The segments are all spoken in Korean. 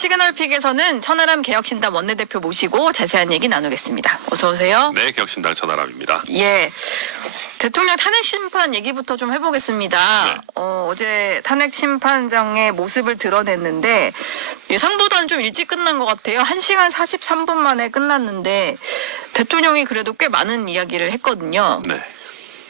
시그널픽에서는 천하람 개혁신당 원내대표 모시고 자세한 얘기 나누겠습니다. 어서 오세요. 네, 개혁신당 천하람입니다. 예. 대통령 탄핵 심판 얘기부터 좀 해보겠습니다. 네. 어제 탄핵 심판장의 모습을 드러냈는데 예상보다는 좀 일찍 끝난 것 같아요. 1시간 43분 만에 끝났는데 대통령이 그래도 꽤 많은 이야기를 했거든요. 네.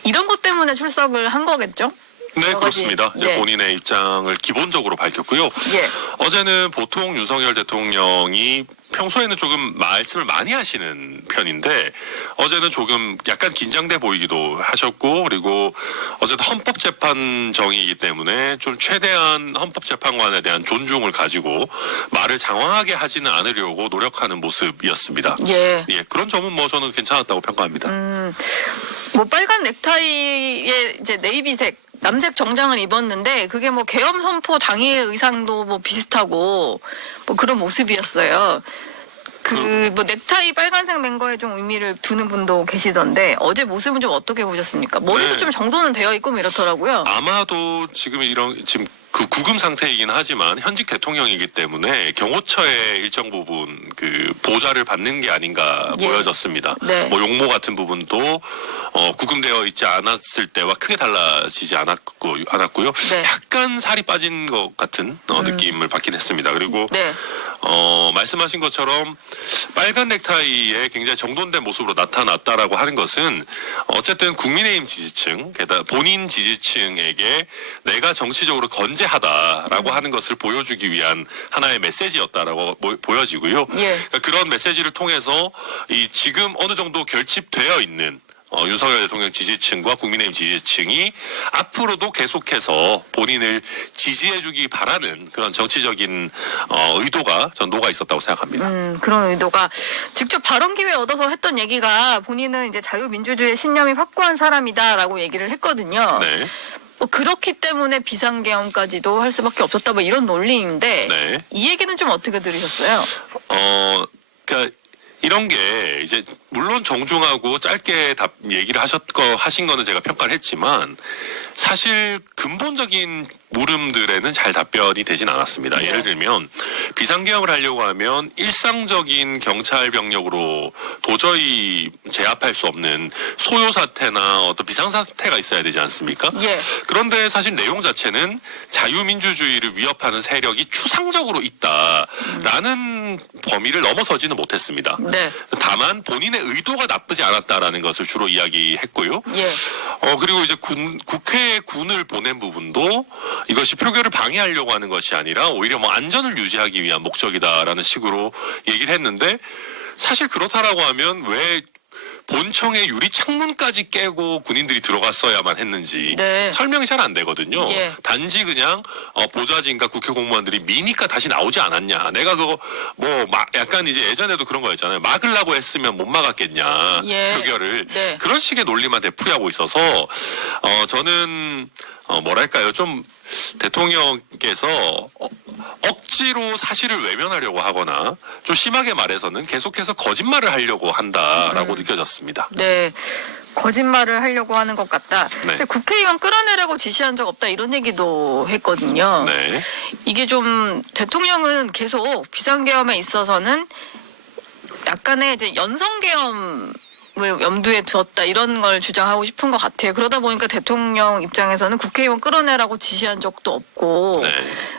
이런 것 때문에 출석을 한 거겠죠? 네, 여러 가지. 그렇습니다. 이제 네. 본인의 입장을 기본적으로 밝혔고요. 예. 어제는 보통 윤석열 대통령이 평소에는 조금 말씀을 많이 하시는 편인데 어제는 조금 약간 긴장돼 보이기도 하셨고, 그리고 어제도 헌법재판정이기 때문에 좀 최대한 헌법재판관에 대한 존중을 가지고 말을 장황하게 하지는 않으려고 노력하는 모습이었습니다. 예. 예, 그런 점은 뭐 저는 괜찮았다고 평가합니다. 뭐 빨간 넥타이에 이제 네이비색 남색 정장을 입었는데 그게 뭐 계엄 선포 당일 의상도 뭐 비슷하고 뭐 그런 모습이었어요. 뭐 넥타이 빨간색 맨 거에 좀 의미를 두는 분도 계시던데 어제 모습은 좀 어떻게 보셨습니까? 머리도 네. 좀 정돈은 되어 있고 뭐 이렇더라고요. 아마도 지금 그 구금 상태이긴 하지만 현직 대통령이기 때문에 경호처의 일정 부분 그 보좌를 받는 게 아닌가 예. 보여졌습니다. 네. 뭐 용모 같은 부분도 구금되어 있지 않았을 때와 크게 달라지지 않았고요. 네. 약간 살이 빠진 것 같은 느낌을 받긴 했습니다. 그리고 네. 말씀하신 것처럼 빨간 넥타이에 굉장히 정돈된 모습으로 나타났다라고 하는 것은 어쨌든 국민의힘 지지층, 게다가 본인 지지층에게 내가 정치적으로 건재하다라고 하는 것을 보여주기 위한 하나의 메시지였다라고 보여지고요. 예. 그러니까 그런 메시지를 통해서 이 지금 어느 정도 결집되어 있는 윤석열 대통령 지지층과 국민의힘 지지층이 앞으로도 계속해서 본인을 지지해주기 바라는 그런 정치적인 의도가 전 녹아 있었다고 생각합니다. 그런 의도가 직접 발언 기회 얻어서 했던 얘기가 본인은 이제 자유민주주의의 신념이 확고한 사람이다라고 얘기를 했거든요. 네. 뭐 그렇기 때문에 비상계엄까지도 할 수밖에 없었다 뭐 이런 논리인데 네. 이 얘기는 좀 어떻게 들으셨어요? 그러니까 이런 게 이제 물론 정중하고 짧게 얘기를 하신 거는 제가 평가를 했지만 사실 근본적인 물음들에는 잘 답변이 되진 않았습니다. 네. 예를 들면 비상계엄을 하려고 하면 일상적인 경찰 병력으로 도저히 제압할 수 없는 소요 사태나 어떤 비상 사태가 있어야 되지 않습니까? 예. 그런데 사실 내용 자체는 자유민주주의를 위협하는 세력이 추상적으로 있다라는 범위를 넘어서지는 못했습니다. 네. 다만 본인의 의도가 나쁘지 않았다라는 것을 주로 이야기했고요. 예. 그리고 이제 국회에 군을 보낸 부분도 이것이 표결을 방해하려고 하는 것이 아니라 오히려 뭐 안전을 유지하기 위한 목적이다라는 식으로 얘기를 했는데 사실 그렇다라고 하면 왜 본청의 유리 창문까지 깨고 군인들이 들어갔어야만 했는지 네. 설명이 잘 안 되거든요. 예. 단지 그냥 보좌진과 국회 공무원들이 미니까 다시 나오지 않았냐. 내가 그거 뭐 약간 이제 예전에도 그런 거였잖아요. 막으려고 했으면 못 막았겠냐. 예. 표결을. 네. 그런 식의 논리만 되풀이하고 있어서 저는 뭐랄까요, 좀 대통령께서 억지로 사실을 외면하려고 하거나 좀 심하게 말해서는 계속해서 거짓말을 하려고 한다라고 느껴졌습니다. 네. 거짓말을 하려고 하는 것 같다. 네. 근데 국회의원 끌어내라고 지시한 적 없다 이런 얘기도 했거든요. 네. 이게 좀 대통령은 계속 비상계엄에 있어서는 약간의 이제 연성계엄 을 염두에 두었다 이런 걸 주장하고 싶은 것 같아요. 그러다 보니까 대통령 입장에서는 국회의원 끌어내라고 지시한 적도 없고 네.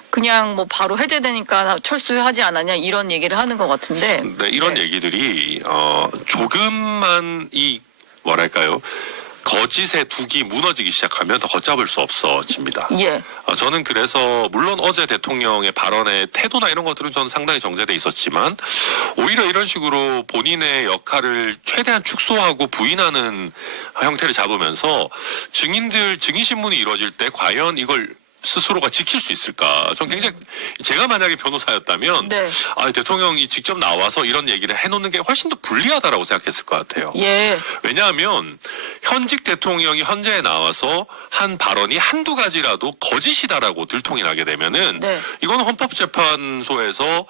그냥 뭐 바로 해제되니까 철수하지 않았냐 이런 얘기를 하는 것 같은데 네, 이런 네. 얘기들이 조금만 뭐랄까요, 거짓의 둑이 무너지기 시작하면 더 걷잡을 수 없어집니다. 예. 저는 그래서 물론 어제 대통령의 발언의 태도나 이런 것들은 저는 상당히 정제돼 있었지만 오히려 이런 식으로 본인의 역할을 최대한 축소하고 부인하는 형태를 잡으면서 증인 신문이 이루어질 때 과연 이걸 스스로가 지킬 수 있을까? 전 굉장히 제가 만약에 변호사였다면 네. 대통령이 직접 나와서 이런 얘기를 해놓는 게 훨씬 더 불리하다라고 생각했을 것 같아요. 예. 왜냐하면 현직 대통령이 현재에 나와서 한 발언이 한두 가지라도 거짓이다라고 들통이 나게 되면은 네. 이거는 헌법재판소에서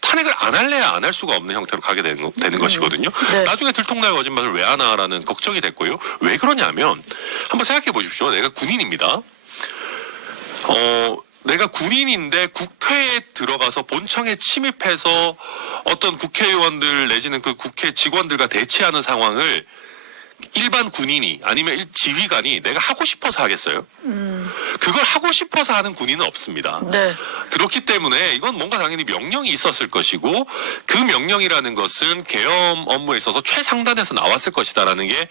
탄핵을 안 할래야 안 할 수가 없는 형태로 가게 되는 것이거든요. 네. 나중에 들통날 거짓말을 왜 하나라는 걱정이 됐고요. 왜 그러냐면 한번 생각해 보십시오. 내가 군인입니다. 내가 군인인데 국회에 들어가서 본청에 침입해서 어떤 국회의원들 내지는 그 국회 직원들과 대치하는 상황을 일반 군인이 아니면 지휘관이 내가 하고 싶어서 하겠어요? 그걸 하고 싶어서 하는 군인은 없습니다. 네. 그렇기 때문에 이건 뭔가 당연히 명령이 있었을 것이고 그 명령이라는 것은 계엄 업무에 있어서 최상단에서 나왔을 것이다라는 게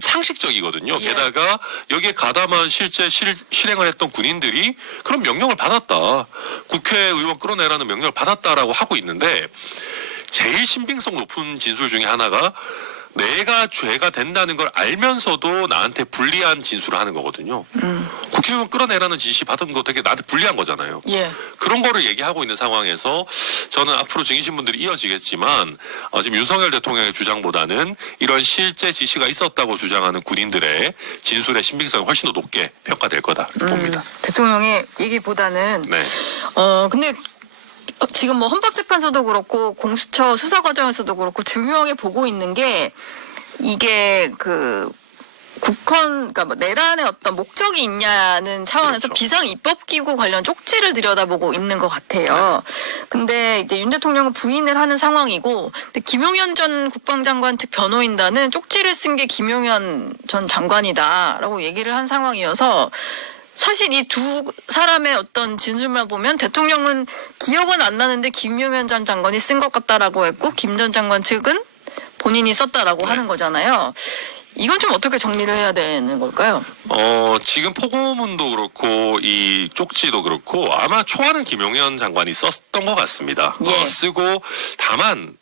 상식적이거든요. 예. 게다가 여기에 가담한 실제 실행을 했던 군인들이 그런 명령을 받았다. 국회의원 끌어내라는 명령을 받았다라고 하고 있는데 제일 신빙성 높은 진술 중에 하나가 내가 죄가 된다는 걸 알면서도 나한테 불리한 진술을 하는 거거든요. 국회의원 끌어내라는 지시 받은 거 되게 나한테 불리한 거잖아요. 예. 그런 거를 얘기하고 있는 상황에서 저는 앞으로 증인신문들이 이어지겠지만 지금 윤석열 대통령의 주장보다는 이런 실제 지시가 있었다고 주장하는 군인들의 진술의 신빙성이 훨씬 더 높게 평가될 거다 봅니다. 대통령의 얘기보다는 네. 근데 지금 뭐 헌법재판소도 그렇고 공수처 수사 과정에서도 그렇고 중요하게 보고 있는 게 이게 그 그러니까 뭐 내란의 어떤 목적이 있냐는 차원에서 그렇죠. 비상입법기구 관련 쪽지를 들여다보고 있는 것 같아요. 근데 이제 윤 대통령은 부인을 하는 상황이고, 근데 김용현 전 국방장관 측 변호인단은 쪽지를 쓴 게 김용현 전 장관이다라고 얘기를 한 상황이어서 사실 이 두 사람의 어떤 진술만 보면 대통령은 기억은 안 나는데 김용현 전 장관이 쓴 것 같다라고 했고 김 전 장관 측은 본인이 썼다라고 네. 하는 거잖아요. 이건 좀 어떻게 정리를 해야 되는 걸까요? 지금 포고문도 그렇고 이 쪽지도 그렇고 아마 초안은 김용현 장관이 썼던 것 같습니다. 예. 쓰고 다만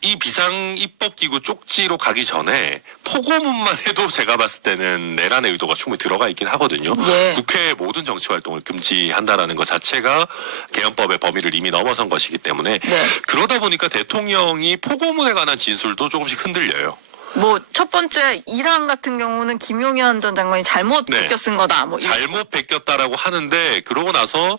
이 비상입법기구 쪽지로 가기 전에 포고문만 해도 제가 봤을 때는 내란의 의도가 충분히 들어가 있긴 하거든요. 예. 국회의 모든 정치 활동을 금지한다라는 것 자체가 개헌법의 범위를 이미 넘어선 것이기 때문에 네. 그러다 보니까 대통령이 포고문에 관한 진술도 조금씩 흔들려요. 뭐 첫 번째 1항 같은 경우는 김용현 전 장관이 잘못 네. 베껴 쓴 거다. 뭐 이런. 잘못 베꼈다라고 하는데 그러고 나서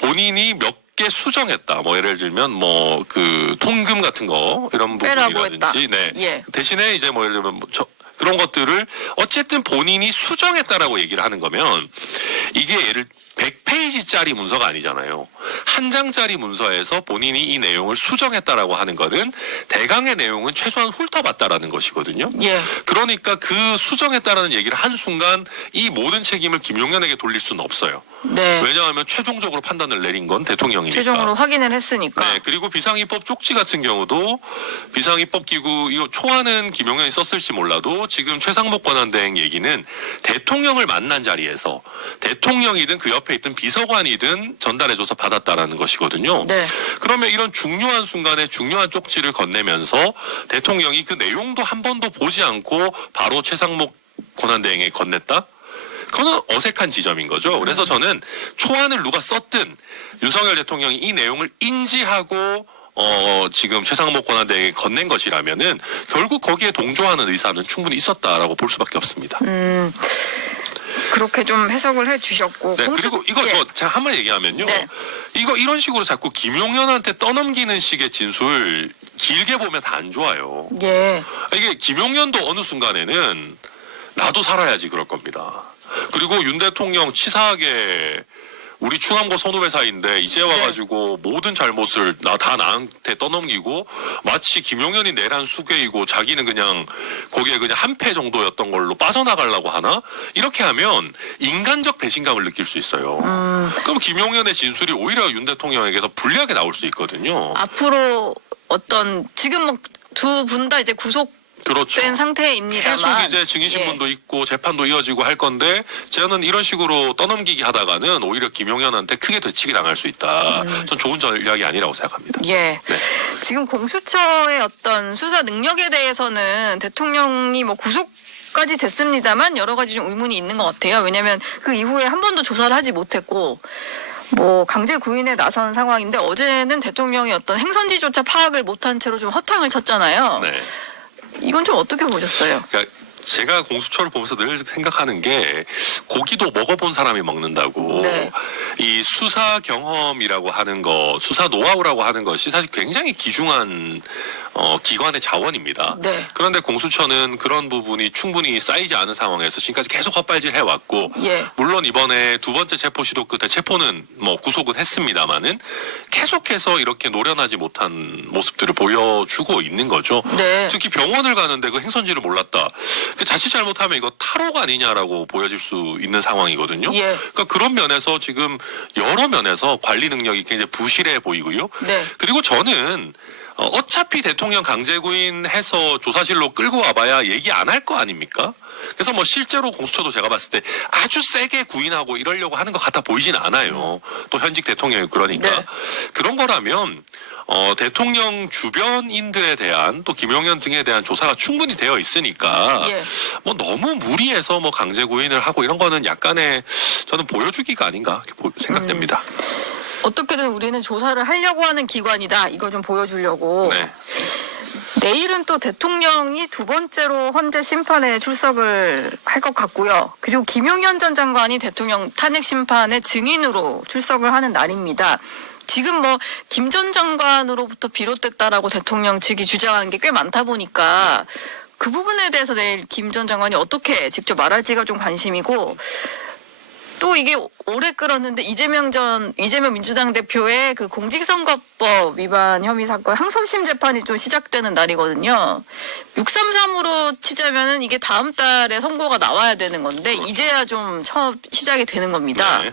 본인이 몇 개 수정했다. 뭐 예를 들면 뭐 그 통금 같은 거 이런 빼라고 부분이라든지 했다. 네. 예. 대신에 이제 뭐 예를 들면 그런 것들을 어쨌든 본인이 수정했다라고 얘기를 하는 거면 이게 예를 100페이지짜리 문서가 아니잖아요. 한 장짜리 문서에서 본인이 이 내용을 수정했다라고 하는 거는 대강의 내용은 최소한 훑어봤다라는 것이거든요. 예. 그러니까 그 수정했다라는 얘기를 한순간 이 모든 책임을 김용현에게 돌릴 수는 없어요. 네. 왜냐하면 최종적으로 판단을 내린 건 대통령이니까. 최종으로 확인을 했으니까. 네, 그리고 비상입법 쪽지 같은 경우도 비상입법기구 이거 초안은 김용현이 썼을지 몰라도 지금 최상목 권한대행 얘기는 대통령을 만난 자리에서 대통령이든 그 옆에 있던 비서관이든 전달해줘서 받았다라는 것이거든요. 네. 그러면 이런 중요한 순간에 중요한 쪽지를 건네면서 대통령이 그 내용도 한 번도 보지 않고 바로 최상목 권한대행에 건넸다? 그거는 어색한 지점인 거죠. 그래서 저는 초안을 누가 썼든 윤석열 대통령이 이 내용을 인지하고 지금 최상목 권한대행에 건넨 것이라면은 결국 거기에 동조하는 의사는 충분히 있었다라고 볼 수밖에 없습니다. 그렇게 좀 해석을 해주셨고. 네, 그리고 이거 예. 제가 한 말 얘기하면요. 네. 이런 식으로 자꾸 김용현한테 떠넘기는 식의 진술 길게 보면 다 안 좋아요. 예. 이게 김용현도 어느 순간에는 나도 살아야지 그럴 겁니다. 그리고 윤 대통령 치사하게 우리 충암고 선후배사인데 이제 와가지고 모든 잘못을 다 나한테 떠넘기고 마치 김용현이 내란 수괴이고 자기는 그냥 거기에 그냥 한 패 정도였던 걸로 빠져나가려고 하나? 이렇게 하면 인간적 배신감을 느낄 수 있어요. 그럼 김용현의 진술이 오히려 윤 대통령에게 더 불리하게 나올 수 있거든요. 앞으로 지금 뭐 두 분 다 이제 구속된 그렇죠. 상태입니다만. 계속 이제 증인신문도 있고 재판도 이어지고 할 건데 저는 이런 식으로 떠넘기기 하다가는 오히려 김용현한테 크게 되치기 당할 수 있다. 전 좋은 전략이 아니라고 생각합니다. 예. 네. 지금 공수처의 어떤 수사 능력에 대해서는 대통령이 뭐 구속까지 됐습니다만 여러 가지 좀 의문이 있는 것 같아요. 왜냐하면 그 이후에 한 번도 조사를 하지 못했고 뭐 강제 구인에 나선 상황인데 어제는 대통령이 어떤 행선지조차 파악을 못한 채로 좀 허탕을 쳤잖아요. 네. 이건 좀 어떻게 보셨어요? 그러니까 제가 공수처를 보면서 늘 생각하는 게 고기도 먹어본 사람이 먹는다고. 네. 이 수사 경험이라고 하는 거, 수사 노하우라고 하는 것이 사실 굉장히 귀중한 기관의 자원입니다. 네. 그런데 공수처는 그런 부분이 충분히 쌓이지 않은 상황에서 지금까지 계속 헛발질 해왔고, 예. 물론 물론 이번에 두 번째 체포 시도 끝에 체포는 구속은 했습니다만은 계속해서 이렇게 노련하지 못한 모습들을 보여주고 있는 거죠. 네. 특히 병원을 가는데 그 행선지를 몰랐다. 자칫 잘못하면 이거 탈옥 아니냐라고 보여질 수 있는 상황이거든요. 예. 그러니까 그런 면에서 지금 여러 면에서 관리 능력이 굉장히 부실해 보이고요. 네. 그리고 저는 어차피 대통령 강제 구인해서 조사실로 끌고 와봐야 얘기 안 할 거 아닙니까? 그래서 실제로 공수처도 제가 봤을 때 아주 세게 구인하고 이러려고 하는 것 같아 보이진 않아요. 또 현직 대통령이 그러니까. 네. 그런 거라면 대통령 주변인들에 대한 또 김용현 등에 대한 조사가 충분히 되어 있으니까 예. 너무 무리해서 강제 구인을 하고 이런 거는 약간의 저는 보여주기가 아닌가 생각됩니다. 어떻게든 우리는 조사를 하려고 하는 기관이다. 이걸 좀 보여주려고. 네. 내일은 또 대통령이 두 번째로 헌재 심판에 출석을 할 것 같고요. 그리고 김용현 전 장관이 대통령 탄핵 심판의 증인으로 출석을 하는 날입니다. 지금 김 전 장관으로부터 비롯됐다라고 대통령 측이 주장한 게 꽤 많다 보니까 그 부분에 대해서 내일 김 전 장관이 어떻게 직접 말할지가 좀 관심이고, 또 이게 오래 끌었는데 이재명 민주당 대표의 그 공직선거법 위반 혐의 사건 항소심 재판이 좀 시작되는 날이거든요. 633으로 치자면은 이게 다음 달에 선고가 나와야 되는 건데 그렇죠. 이제야 좀 처음 시작이 되는 겁니다. 네.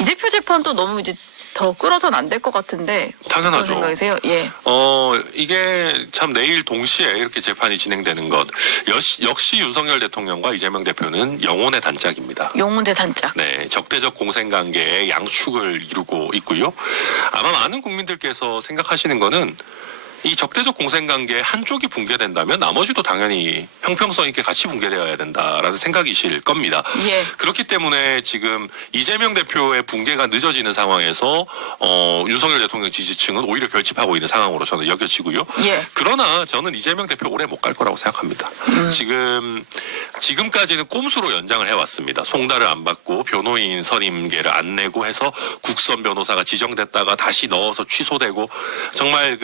이 대표 재판도 너무 이제 더 끌어서는 안 될 것 같은데 당연하죠. 어떤 생각이세요? 예. 이게 참 내일 동시에 이렇게 재판이 진행되는 것. 역시 윤석열 대통령과 이재명 대표는 영혼의 단짝입니다. 영혼의 단짝. 네, 적대적 공생관계의 양축을 이루고 있고요. 아마 많은 국민들께서 생각하시는 거는 이 적대적 공생관계에 한쪽이 붕괴된다면 나머지도 당연히 형평성 있게 같이 붕괴되어야 된다라는 생각이실 겁니다. 예. 그렇기 때문에 지금 이재명 대표의 붕괴가 늦어지는 상황에서 윤석열 대통령 지지층은 오히려 결집하고 있는 상황으로 저는 여겨지고요. 예. 그러나 저는 이재명 대표 오래 못 갈 거라고 생각합니다. 지금까지는 꼼수로 연장을 해왔습니다. 송달을 안 받고 변호인 선임계를 안 내고 해서 국선 변호사가 지정됐다가 다시 넣어서 취소되고 정말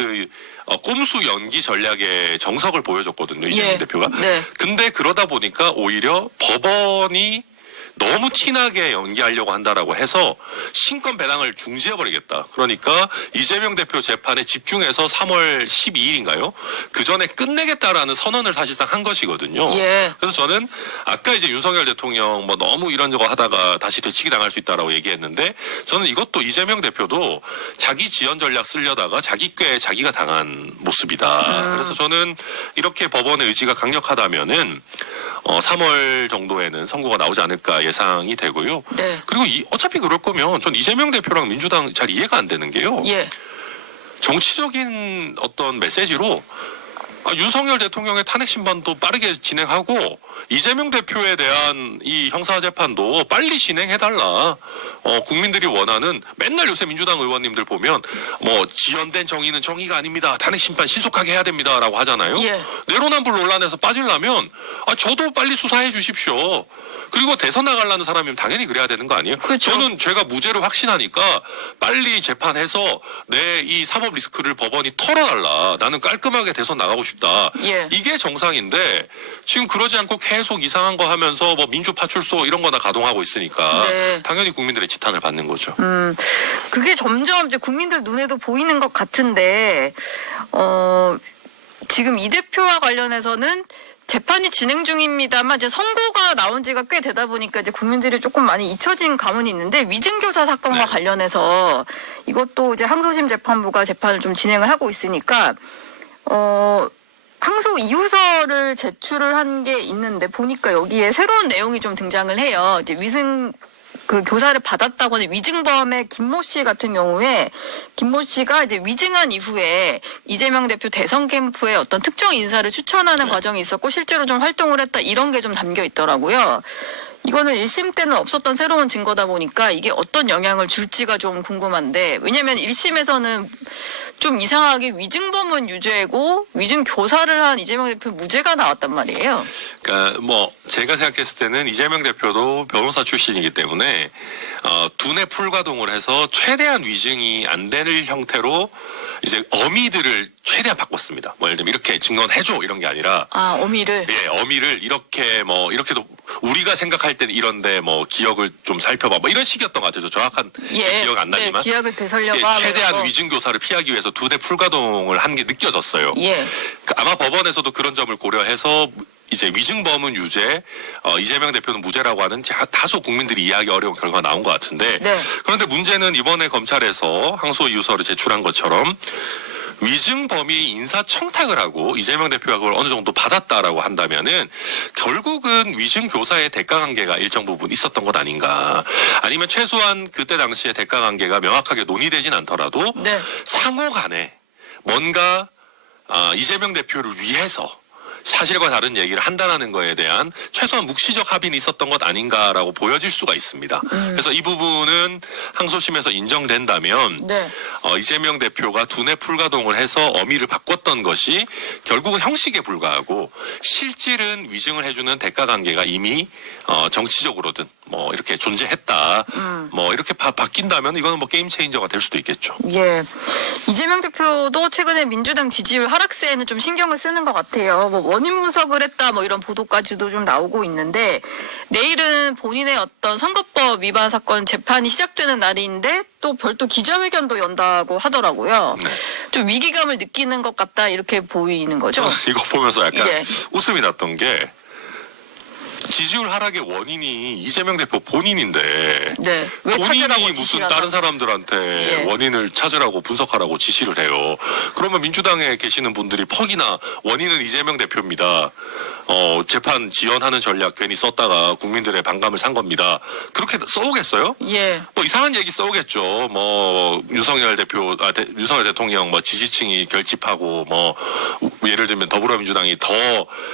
꼼수 연기 전략의 정석을 보여줬거든요. 이재명 예. 대표가. 네. 근데 그러다 보니까 오히려 법원이 너무 티나게 연기하려고 한다라고 해서 신권 배당을 중지해버리겠다. 그러니까 이재명 대표 재판에 집중해서 3월 12일인가요? 그 전에 끝내겠다라는 선언을 사실상 한 것이거든요. 예. 그래서 저는 아까 이제 윤석열 대통령 너무 이런저런 하다가 다시 되치기 당할 수 있다라고 얘기했는데 저는 이것도 이재명 대표도 자기 지연 전략 쓰려다가 자기 꾀에 자기가 당한 모습이다. 그래서 저는 이렇게 법원의 의지가 강력하다면은 3월 정도에는 선고가 나오지 않을까 예상이 되고요. 네. 그리고 어차피 그럴 거면 전 이재명 대표랑 민주당 잘 이해가 안 되는 게요. 예. 정치적인 어떤 메시지로 윤석열 대통령의 탄핵 심판도 빠르게 진행하고 이재명 대표에 대한 이 형사재판도 빨리 진행해달라. 국민들이 원하는 맨날 요새 민주당 의원님들 보면 지연된 정의는 정의가 아닙니다. 탄핵 심판 신속하게 해야 됩니다라고 하잖아요. 예. 내로남불 논란에서 빠지려면 저도 빨리 수사해 주십시오. 그리고 대선 나가려는 사람이면 당연히 그래야 되는 거 아니에요? 그렇죠. 저는 제가 무죄를 확신하니까 빨리 재판해서 내 이 사법 리스크를 법원이 털어달라. 나는 깔끔하게 대선 나가고 싶다. 예. 이게 정상인데 지금 그러지 않고 계속 이상한 거 하면서 민주파출소 이런 거나 가동하고 있으니까 네. 당연히 국민들의 지탄을 받는 거죠. 그게 점점 이제 국민들 눈에도 보이는 것 같은데, 지금 이 대표와 관련해서는 재판이 진행 중입니다만 이제 선고가 나온 지가 꽤 되다 보니까 이제 국민들이 조금 많이 잊혀진 감은 있는데 위증교사 사건과 네. 관련해서 이것도 이제 항소심 재판부가 재판을 좀 진행을 하고 있으니까 항소 이유서를 제출을 한 게 있는데 보니까 여기에 새로운 내용이 좀 등장을 해요. 이제 교사를 받았다고 하는 위증범의 김모 씨 같은 경우에 김모 씨가 이제 위증한 이후에 이재명 대표 대선 캠프에 어떤 특정 인사를 추천하는 과정이 있었고 실제로 좀 활동을 했다 이런 게 좀 담겨 있더라고요. 이거는 1심 때는 없었던 새로운 증거다 보니까 이게 어떤 영향을 줄지가 좀 궁금한데 왜냐하면 1심에서는 좀 이상하게 위증범은 유죄고 위증 교사를 한 이재명 대표 무죄가 나왔단 말이에요. 그러니까 뭐 제가 생각했을 때는 이재명 대표도 변호사 출신이기 때문에 두뇌 풀가동을 해서 최대한 위증이 안 되는 형태로 이제 어미들을 최대한 바꿨습니다. 뭐 예를 들면 이렇게 증언해줘 이런 게 아니라 어미를. 예, 어미를 이렇게 뭐 이렇게도 우리가 생각할 때는 이런데 뭐 기억을 좀 살펴봐 뭐 이런 식이었던 것 같아요. 정확한 기억 안 나지만 기억을 되살려봐. 최대한 위증 교사를 피하기 위해서 두뇌 풀가동을 한 게 느껴졌어요. 예. 아마 법원에서도 그런 점을 고려해서 이제 위증범은 유죄, 이재명 대표는 무죄라고 하는 다소 국민들이 이해하기 어려운 결과가 나온 것 같은데 네. 그런데 문제는 이번에 검찰에서 항소 유서를 제출한 것처럼 위증범이 인사청탁을 하고 이재명 대표가 그걸 어느 정도 받았다라고 한다면은 결국은 위증교사의 대가관계가 일정 부분 있었던 것 아닌가. 아니면 최소한 그때 당시에 대가관계가 명확하게 논의되진 않더라도 네. 상호 간에 뭔가 이재명 대표를 위해서 사실과 다른 얘기를 한다는 거에 대한 최소한 묵시적 합의는 있었던 것 아닌가라고 보여질 수가 있습니다. 그래서 이 부분은 항소심에서 인정된다면 네. 이재명 대표가 두뇌 풀가동을 해서 어미를 바꿨던 것이 결국은 형식에 불과하고 실질은 위증을 해주는 대가관계가 이미 정치적으로든 뭐 이렇게 존재했다. 뭐 이렇게 바뀐다면 이거는 뭐 게임 체인저가 될 수도 있겠죠. 예. 이재명 대표도 최근에 민주당 지지율 하락세에는 좀 신경을 쓰는 것 같아요. 뭐 원인 분석을 했다 뭐 이런 보도까지도 좀 나오고 있는데 내일은 본인의 어떤 선거법 위반 사건 재판이 시작되는 날인데 또 별도 기자회견도 연다고 하더라고요. 네. 좀 위기감을 느끼는 것 같다 이렇게 보이는 거죠. 저는 이거 보면서 약간 예. 웃음이 났던 게 지지율 하락의 원인이 이재명 대표 본인인데 네. 왜 본인이 찾으라고 무슨 지시를 다른 하나? 사람들한테 예. 원인을 찾으라고 분석하라고 지시를 해요. 그러면 민주당에 계시는 분들이 퍽이나 원인은 이재명 대표입니다. 재판 지연하는 전략 괜히 썼다가 국민들의 반감을 산 겁니다. 그렇게 써오겠어요? 예. 뭐 이상한 얘기 써오겠죠. 뭐 윤석열 대통령 뭐 지지층이 결집하고 뭐 예를 들면 더불어민주당이 더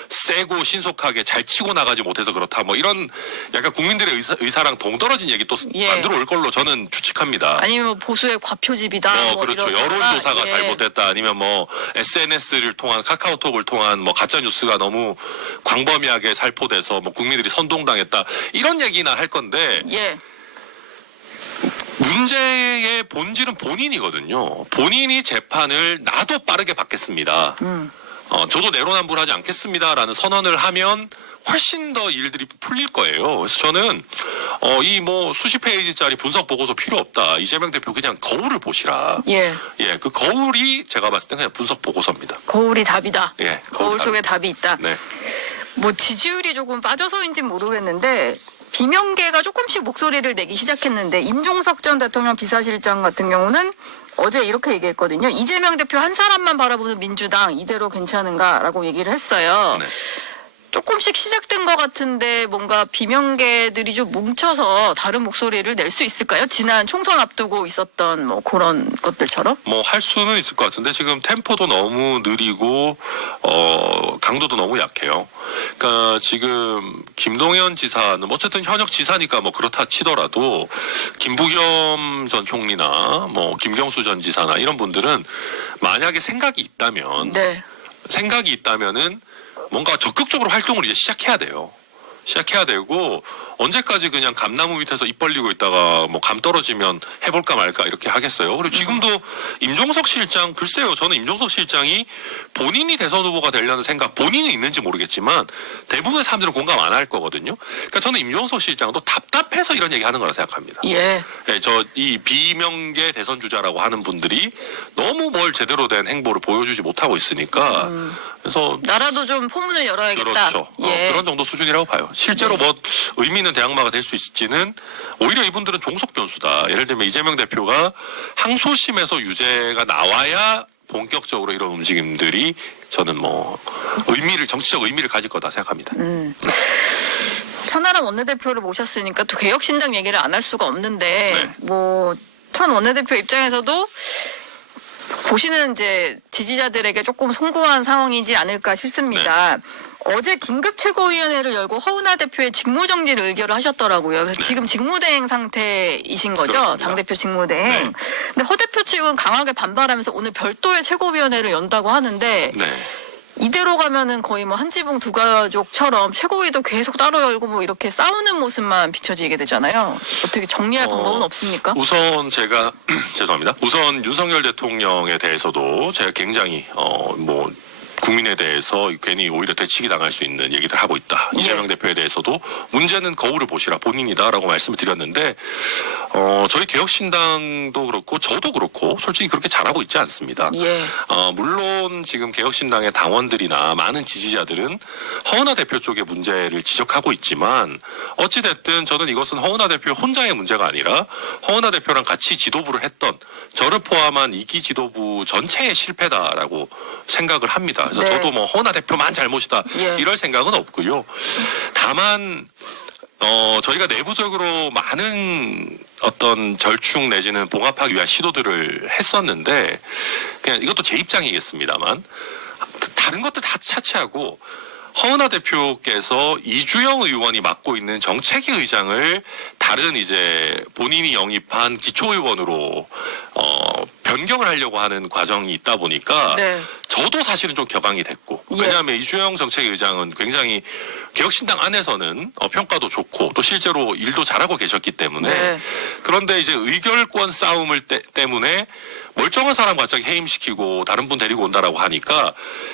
세고 신속하게 잘 치고 나가지 못해서 그렇다. 뭐 이런 약간 국민들의 의사랑 동떨어진 얘기 또 예. 만들어 올 걸로 저는 추측합니다. 아니면 뭐 보수의 과표집이다. 뭐 그렇죠. 이러다가, 여론조사가 예. 잘못됐다. 아니면 뭐 SNS를 통한 카카오톡을 통한 뭐 가짜 뉴스가 너무 광범위하게 살포돼서 뭐 국민들이 선동당했다. 이런 얘기나 할 건데 예. 문제의 본질은 본인이거든요. 본인이 재판을 나도 빠르게 받겠습니다. 저도 내로남불하지 않겠습니다라는 선언을 하면 훨씬 더 일들이 풀릴 거예요. 그래서 저는 이 뭐 수십 페이지짜리 분석 보고서 필요 없다. 이재명 대표 그냥 거울을 보시라. 예. 예, 그 거울이 제가 봤을 때 그냥 분석 보고서입니다. 거울이 답이다. 예, 거울 속에 답이 있다. 네. 뭐 지지율이 조금 빠져서인지 모르겠는데 비명계가 조금씩 목소리를 내기 시작했는데 임종석 전 대통령 비서실장 같은 경우는 어제 이렇게 얘기했거든요. 이재명 대표 한 사람만 바라보는 민주당 이대로 괜찮은가라고 얘기를 했어요. 네. 조금씩 시작된 것 같은데 뭔가 비명계들이 좀 뭉쳐서 다른 목소리를 낼 수 있을까요? 지난 총선 앞두고 있었던 뭐 그런 것들처럼? 뭐 할 수는 있을 것 같은데 지금 템포도 너무 느리고 강도도 너무 약해요. 그러니까 지금 김동연 지사는 어쨌든 현역 지사니까 뭐 그렇다 치더라도 김부겸 전 총리나 뭐 김경수 전 지사나 이런 분들은 만약에 생각이 있다면 네. 생각이 있다면은 뭔가 적극적으로 활동을 이제 시작해야 돼요. 시작해야 되고 언제까지 그냥 감나무 밑에서 입 벌리고 있다가 뭐 감 떨어지면 해볼까 말까 이렇게 하겠어요. 그리고 지금도 임종석 실장 글쎄요. 저는 임종석 실장이 본인이 대선 후보가 되려는 생각 본인이 있는지 모르겠지만 대부분의 사람들은 공감 안 할 거거든요. 그러니까 저는 임종석 실장도 답답해서 이런 얘기 하는 거라 생각합니다. 예. 예, 저 이 비명계 대선 주자라고 하는 분들이 너무 뭘 제대로 된 행보를 보여주지 못하고 있으니까 그래서 나라도 좀 포문을 열어야겠다. 그렇죠. 예. 그런 정도 수준이라고 봐요. 실제로 뭐 의미 있는 대항마가 될 수 있을지는 오히려 이분들은 종속 변수다. 예를 들면 이재명 대표가 항소심에서 유죄가 나와야 본격적으로 이런 움직임들이 저는 뭐 정치적 의미를 가질 거다 생각합니다. 천하람 원내대표를 모셨으니까 또 개혁신당 얘기를 안 할 수가 없는데 네. 뭐 천 원내대표 입장에서도 보시는 이제 지지자들에게 조금 송구한 상황이지 않을까 싶습니다. 어제 긴급 최고위원회를 열고 허은하 대표의 직무정지를 의결을 하셨더라고요. 그래서 지금 직무대행 상태이신 거죠. 그렇습니다. 당대표 직무대행. 네. 근데 허 대표 측은 강하게 반발하면서 오늘 별도의 최고위원회를 연다고 하는데 네. 이대로 가면은 거의 뭐 한지붕 두 가족처럼 최고위도 계속 따로 열고 뭐 이렇게 싸우는 모습만 비춰지게 되잖아요. 어떻게 정리할 방법은 없습니까? 우선 제가 죄송합니다. 우선 윤석열 대통령에 대해서도 제가 굉장히 뭐 국민에 대해서 괜히 오히려 되치기 당할 수 있는 얘기들 하고 있다. 이재명 대표에 대해서도 문제는 거울을 보시라 본인이다라고 말씀을 드렸는데 저희 개혁신당도 그렇고 저도 그렇고 솔직히 그렇게 잘하고 있지 않습니다. 예. 물론 지금 개혁신당의 당원들이나 많은 지지자들은 허은하 대표 쪽의 문제를 지적하고 있지만 어찌됐든 저는 이것은 허은하 대표 혼자의 문제가 아니라 허은하 대표랑 같이 지도부를 했던 저를 포함한 2기 지도부 전체의 실패다라고 생각을 합니다. 그래서 네. 저도 뭐 허은하 대표만 잘못이다 예. 이럴 생각은 없고요. 다만 저희가 내부적으로 많은 어떤 절충 내지는 봉합하기 위한 시도들을 했었는데 그냥 이것도 제 입장이겠습니다만 다른 것들 다 차치하고 허은하 대표께서 이주영 의원이 맡고 있는 정책위 의장을 다른 이제 본인이 영입한 기초의원으로 변경을 하려고 하는 과정이 있다 보니까 네. 저도 사실은 좀 격앙이 됐고 예. 왜냐하면 이주영 정책위 의장은 굉장히 개혁신당 안에서는 평가도 좋고 또 실제로 일도 잘하고 계셨기 때문에 네. 그런데 이제 의결권 싸움을 때문에 멀쩡한 사람 갑자기 해임시키고 다른 분 데리고 온다라고 하니까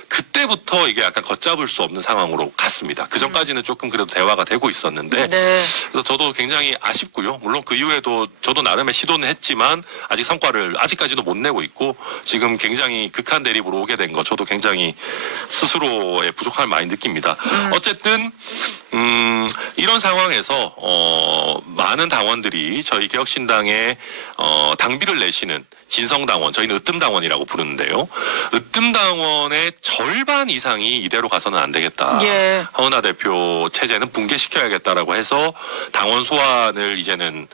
그때부터 이게 약간 걷잡을 수 없는 상황으로 갔습니다. 그 전까지는 조금 그래도 대화가 되고 있었는데 네. 그래서 저도 굉장히 아쉽고요. 물론 그 이후에도 저도 나름의 시도는 했지만 아직 성과를 아직까지도 못 내고 있고 지금 굉장히 극한 대립으로 오게 된 거 저도 굉장히 스스로의 부족함을 많이 느낍니다. 어쨌든 이런 상황에서 많은 당원들이 저희 개혁신당에 당비를 내시는 진성당원, 저희는 으뜸당원이라고 부르는데요. 으뜸당원의 절반 이상이 이대로 가서는 안 되겠다. 예. 허은하 대표 체제는 붕괴시켜야겠다라고 해서 당원 소환을 이제는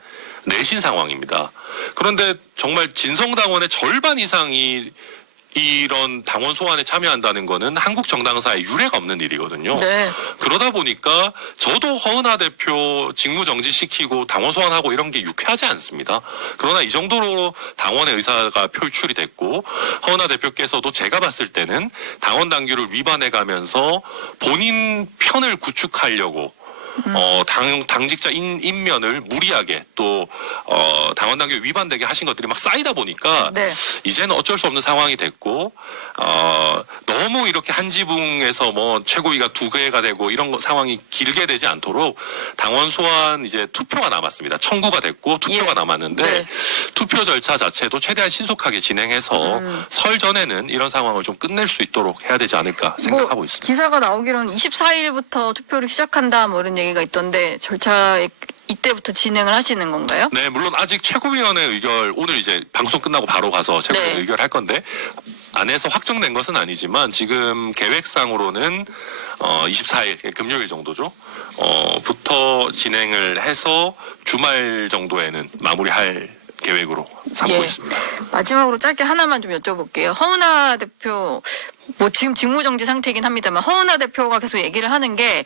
내신 상황입니다. 그런데 정말 진성당원의 절반 이상이 이런 당원 소환에 참여한다는 거는 한국 정당사에 유례가 없는 일이거든요. 네. 그러다 보니까 저도 허은하 대표 직무 정지시키고 당원 소환하고 이런 게 유쾌하지 않습니다. 그러나 이 정도로 당원의 의사가 표출이 됐고 허은하 대표께서도 제가 봤을 때는 당원 당규를 위반해 가면서 본인 편을 구축하려고 당직자 임면을 무리하게 또 당원 당규 위반되게 하신 것들이 막 쌓이다 보니까 네. 이제는 어쩔 수 없는 상황이 됐고 너무 이렇게 한 지붕에서 뭐 최고위가 두 개가 되고 이런 상황이 길게 되지 않도록 당원 소환 이제 투표가 남았습니다. 청구가 됐고 투표가 예. 남았는데 네. 투표 절차 자체도 최대한 신속하게 진행해서 설 전에는 이런 상황을 좀 끝낼 수 있도록 해야 되지 않을까 생각하고 뭐 있습니다. 기사가 나오기로는 24일부터 투표를 시작한다 뭐 이런 얘기가 있던데 절차 이때부터 진행을 하시는 건가요? 네, 물론 아직 최고위원회 의결 오늘 이제 방송 끝나고 바로 가서 최고위원회 네. 의결할 건데 안에서 확정된 것은 아니지만 지금 계획상으로는 24일 금요일 정도죠. 부터 진행을 해서 주말 정도에는 마무리할 계획으로 삼고 예. 있습니다. 마지막으로 짧게 하나만 좀 여쭤볼게요. 허은하 대표 뭐 지금 직무정지 상태이긴 합니다만 허은하 대표가 계속 얘기를 하는 게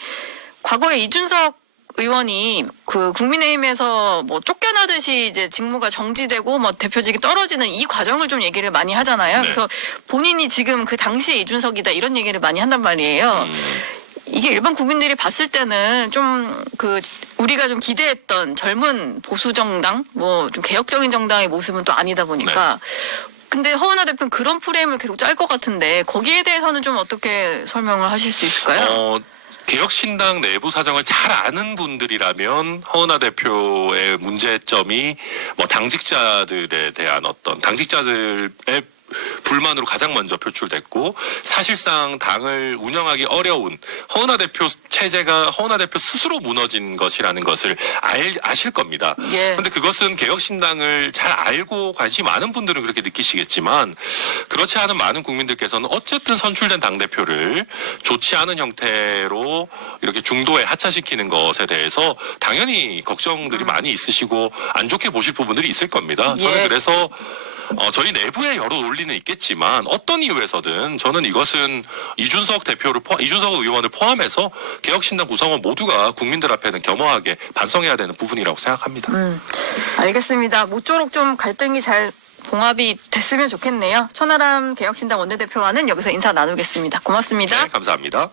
과거에 이준석 의원이 그 국민의힘에서 뭐 쫓겨나듯이 이제 직무가 정지되고 뭐 대표직이 떨어지는 이 과정을 좀 얘기를 많이 하잖아요. 네. 그래서 본인이 지금 그 당시에 이준석이다 이런 얘기를 많이 한단 말이에요. 이게 일반 국민들이 봤을 때는 좀 그 우리가 좀 기대했던 젊은 보수 정당 뭐 좀 개혁적인 정당의 모습은 또 아니다 보니까 근데 허은하 대표는 그런 프레임을 계속 짤 것 같은데 거기에 대해서는 좀 어떻게 설명을 하실 수 있을까요? 개혁신당 내부 사정을 잘 아는 분들이라면 허은하 대표의 문제점이 뭐 당직자들에 대한 어떤 당직자들의 불만으로 가장 먼저 표출됐고 사실상 당을 운영하기 어려운 허은하 대표 체제가 허은하 대표 스스로 무너진 것이라는 것을 아실 겁니다. 예. 근데 그것은 개혁신당을 잘 알고 관심이 많은 분들은 그렇게 느끼시겠지만 그렇지 않은 많은 국민들께서는 어쨌든 선출된 당대표를 좋지 않은 형태로 이렇게 중도에 하차시키는 것에 대해서 당연히 걱정들이 많이 있으시고 안 좋게 보실 부분들이 있을 겁니다. 저는 예. 그래서 저희 내부의 여러 논리는 있겠지만 어떤 이유에서든 저는 이것은 이준석 의원을 포함해서 개혁신당 구성원 모두가 국민들 앞에는 겸허하게 반성해야 되는 부분이라고 생각합니다. 알겠습니다. 모쪼록 좀 갈등이 잘 봉합이 됐으면 좋겠네요. 천하람 개혁신당 원내대표와는 여기서 인사 나누겠습니다. 고맙습니다. 네, 감사합니다.